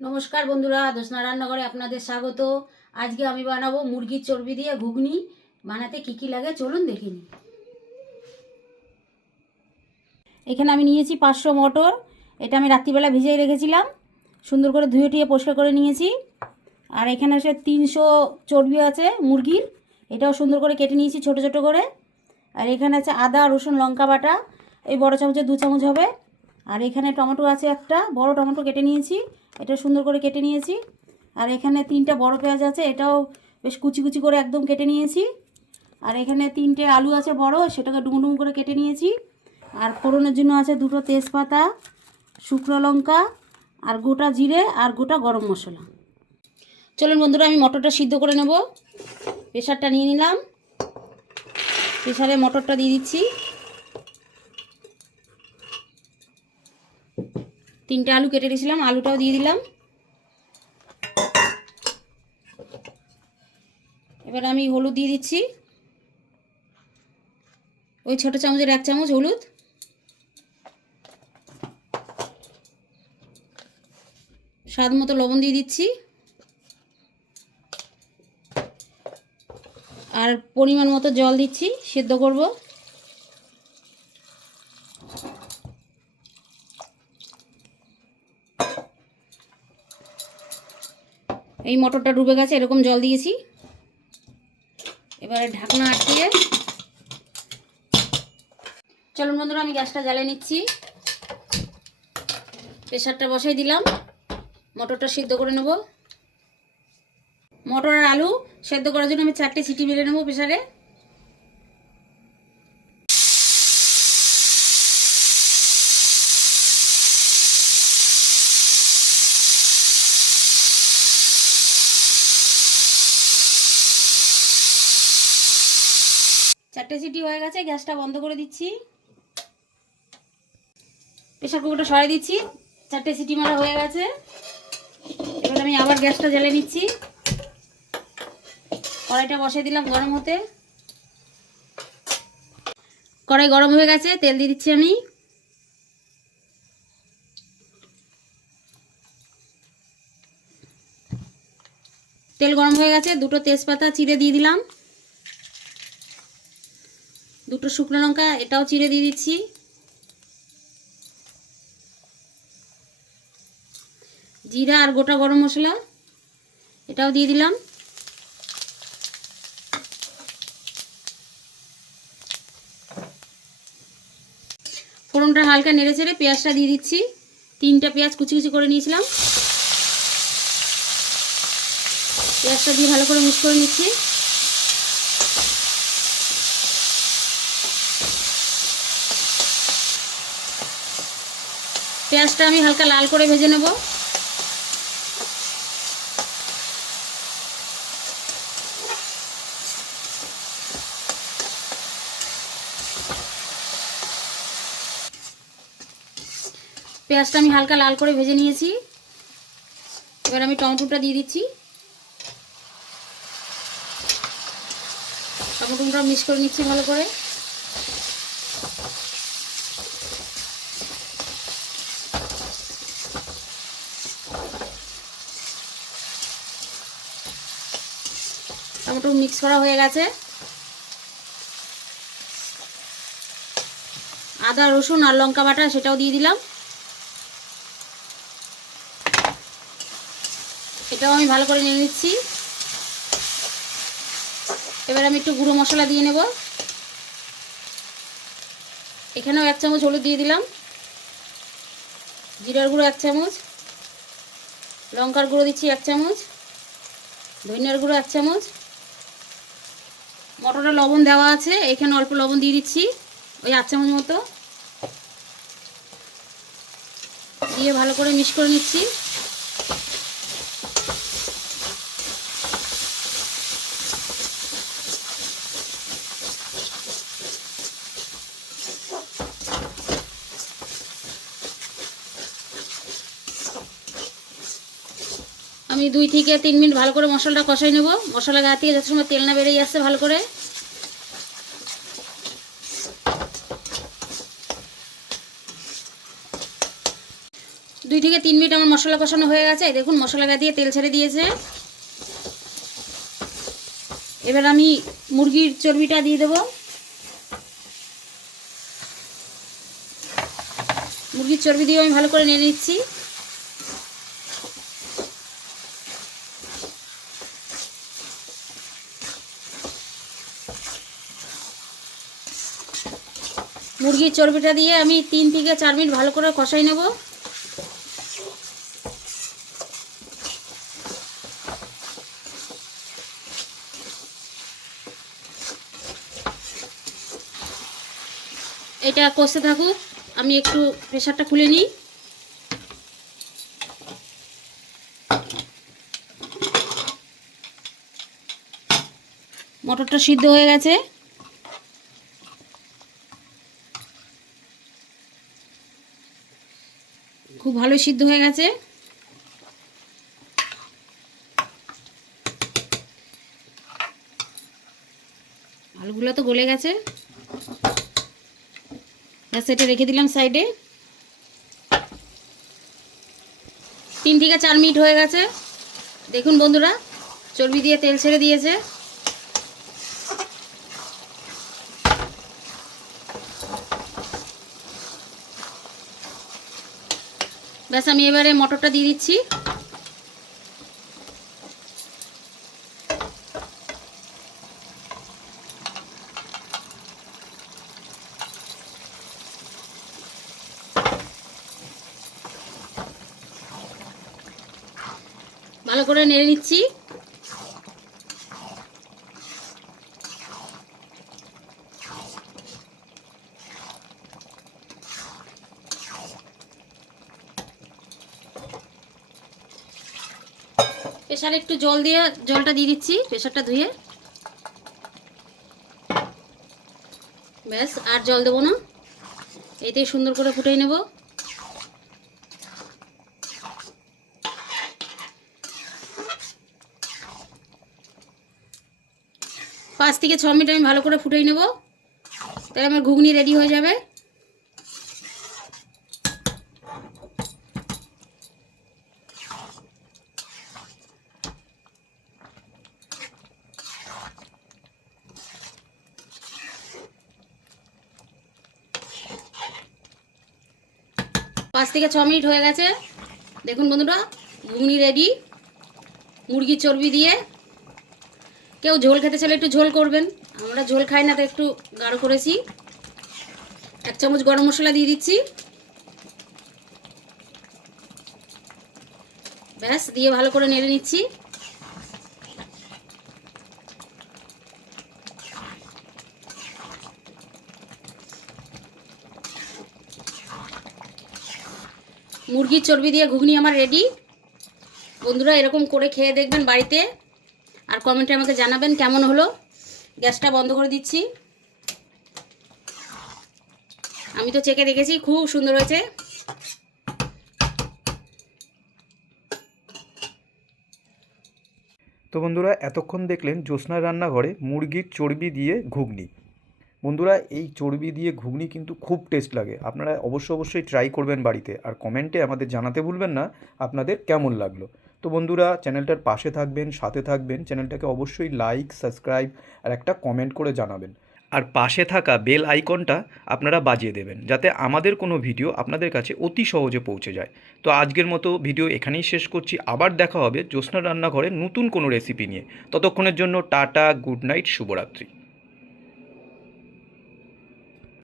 নমস্কার বন্ধুরা, দোসনা রান্নাঘরে আপনাদের স্বাগত। আজকে আমি বানাবো মুরগির চর্বি দিয়ে ঘুগনি। বানাতে কি কি লাগে চলুন দেখে নিই। এখানে আমি নিয়েছি 500 মটর। এটা আমি রাত্রিবেলা ভিজিয়ে রেখেছিলাম, সুন্দর করে ধুয়ে টুয়ে পরিষ্কার করে নিয়েছি। আর এখানে এসে 300 চর্বি আছে মুরগির, এটাও সুন্দর করে কেটে নিয়েছি ছোট ছোট করে। আর এখানে আছে আদা রসুন লঙ্কা বাটা, এই বড় চামচে 2 চামচ হবে। আর এখানে টমেটো আছে, একটা বড় টমেটো কেটে নিয়েছি, এটা সুন্দর করে কেটে নিয়েছি। আর এখানে 3টা বড় পেঁয়াজ আছে, এটাও বেশ কুচি কুচি করে একদম কেটে নিয়েছি। আর এখানে 3টে আলু আছে বড়, সেটাকে ডুমো ডুমো করে কেটে নিয়েছি। আর ফোড়নের জন্য আছে 2টো তেজপাতা, শুকনো লঙ্কা, আর গোটা জিরে, আর গোটা গরম মশলা। চলুন বন্ধুরা, আমি মটরটা সিদ্ধ করে নেব। প্রেসারটা নিয়ে নিলাম, প্রেসারে মটরটা দিয়ে দিচ্ছি। 3টে আলু কেটে রেখেছিলাম, আলুটাও দিয়ে দিলাম। এবার আমি হলুদ দিয়ে দিচ্ছি, ওই ছোটো চামচের 1 চামচ হলুদ। স্বাদ মতো লবণ দিয়ে দিচ্ছি, আর পরিমাণ মতো জল দিচ্ছি, সেদ্ধ করব। এই মটরটা ডুবে গেছে, এরকম জল দিয়েছি। এবারে ঢাকনা আটকিয়ে চলুন বন্ধুরা, আমি গ্যাসটা জ্বালিয়ে নিচ্ছি। প্রেসারটা বসাই দিলাম, মটরটা সিদ্ধ করে নেব। মটর আর আলু সেদ্ধ করার জন্য আমি 4টে সিটি মেরে নেব প্রেসারে। চারটে সিটি হয়ে গেছে, গ্যাসটা বন্ধ করে দিচ্ছি। প্রেসার কুকারটা সরাই দিচ্ছি, 4টে সিটি মারা হয়ে গেছে। এবার আমি আবার গ্যাসটা জ্বালিয়ে নিচ্ছি। কড়াইটা বসিয়ে দিলাম গরম হতে। কড়াই গরম হয়ে গেছে, তেল দিয়ে দিচ্ছি আমি। তেল গরম হয়ে গেছে, 2টো তেজপাতা চিড়ে দিয়ে দিলাম, 2টো শুকনো লঙ্কা এটাও চিড়ে দিয়ে দিচ্ছি। জিরা আর গোটা গরম মশলা এটাও দিয়ে দিলাম। ফোড়নটা হালকা নেড়ে চেড়ে পেঁয়াজটা দিয়ে দিচ্ছি। 3টা পেঁয়াজ কুচি কুচি করে নিয়েছিলাম, পেঁয়াজটা দিয়ে ভালো করে মিক্স করে নিচ্ছি। পেঁয়াজটা আমি হালকা লাল করে ভেজে নেব। পেঁয়াজটা আমি হালকা লাল করে ভেজে নিয়েছি। এবার আমি টমেটোটা দিয়ে দিচ্ছি, টমেটোটা মিক্স করে নিচ্ছি ভালো করে। টমেটো মিক্স করা হয়ে গেছে। আদা রসুন আর লঙ্কা বাটা সেটাও দিয়ে দিলাম, এটাও আমি ভালো করে নিয়ে নিচ্ছি। এবার আমি একটু গুঁড়ো মশলা দিয়ে নেব। এখানেও 1 চামচ হলুদ দিয়ে দিলাম, জিরার গুঁড়ো 1 চামচ, লঙ্কার গুঁড়ো দিচ্ছি 1 চামচ, ধনিয়ার গুঁড়ো 1 চামচ। মটরে লবণ দেওয়া আছে, এখানে অল্প লবণ দিয়ে দিচ্ছি, ওই 8 চামচ মতো দিয়ে ভালো করে মিক্স করে নিচ্ছি। আমি 2 থেকে 3 মিনিট ভালো করে মশলাটা কষাই নেব। মশলা গা থেকে যত সময় তেল না বেরিয়ে আসছে ভালো করে। 2 থেকে 3 মিনিট আমার মশলা কষানো হয়ে গেছে। দেখুন মশলা দিয়ে তেল ছেড়ে দিয়েছে। এবার আমি মুরগির চর্বিটা দিয়ে দেবো। মুরগির চর্বি দিয়ে আমি ভালো করে নেড়ে নিচ্ছি। মুরগির চর্বিটা দিয়ে আমি 3 থেকে 4 মিনিট ভালো করে কষাই নেব। এটা কষতে থাকুক, আমি একটু প্রেসারটা খুলে নিই। মটরটা সিদ্ধ হয়ে গেছে। খুব ভালো সিদ্ধ হয়ে গেছে। আলুগুলো তো গলে গেছে। সেটা রেখে দিলাম সাইডে। 3 থেকে 4 মিনিট হয়ে গেছে। দেখুন বন্ধুরা, চর্বি দিয়ে তেল ছেড়ে দিয়েছে। ব্যাস, আমি এবারে মটরটা দিয়ে দিচ্ছি। ভালো করে নেড়ে নিচ্ছি। প্রেসারে একটু জল দিয়ে জলটা দিয়ে দিচ্ছি, প্রেসারটা ধুয়ে। ব্যাস, আর জল দেবো না, এতেই সুন্দর করে ফুটিয়ে নেব। পাঁচ থেকে 6 মিনিট আমি ভালো করে ফুটিয়ে নেব, তাহলে আমার ঘুগনি রেডি হয়ে যাবে। 5 থেকে 6 মিনিট হয়ে গেছে। দেখুন বন্ধুরা, ঘুগনি রেডি মুরগির চর্বি দিয়ে। কেউ ঝোল খেতে চাইলে একটু ঝোল করবেন, আমরা ঝোল খাই না, তো একটু গাঢ় করেছি। 1 চামচ গরম মশলা দিয়ে দিচ্ছি। ব্যাস, দিয়ে ভালো করে নেড়ে নিচ্ছি। মুরগির চর্বি দিয়ে ঘুগনি আমার রেডি। বন্ধুরা, এরকম করে খেয়ে দেখবেন বাড়িতে, আর কমেন্টে আমাকে জানাবেন কেমন হলো। গ্যাসটা বন্ধ করে দিচ্ছি। আমি তো চেখে দেখেছি, খুব সুন্দর হয়েছে। তো বন্ধুরা, এতক্ষণ দেখলেন জ্যোৎস্নার রান্নাঘরে মুরগির চর্বি দিয়ে ঘুগনি। বন্ধুরা, এই চর্বি দিয়ে ঘুগনি কিন্তু খুব টেস্ট লাগে। আপনারা অবশ্যই ট্রাই করবেন বাড়িতে, আর কমেন্টে আমাদের জানাতে ভুলবেন না আপনাদের কেমন লাগলো। তো বন্ধুরা, চ্যানেলটার পাশে থাকবেন, সাথে থাকবেন, চ্যানেলটাকে অবশ্যই লাইক, সাবস্ক্রাইব আর একটা কমেন্ট করে জানাবেন। আর পাশে থাকা বেল আইকনটা আপনারা বাজিয়ে দেবেন, যাতে আমাদের কোনো ভিডিও আপনাদের কাছে অতি সহজে পৌঁছে যায়। তো আজকের মতো ভিডিও এখানেই শেষ করছি। আবার দেখা হবে জ্যোৎস্নার রান্নাঘরে নতুন কোনো রেসিপি নিয়ে। ততক্ষণের জন্য টাটা, গুড নাইট, শুভরাত্রি।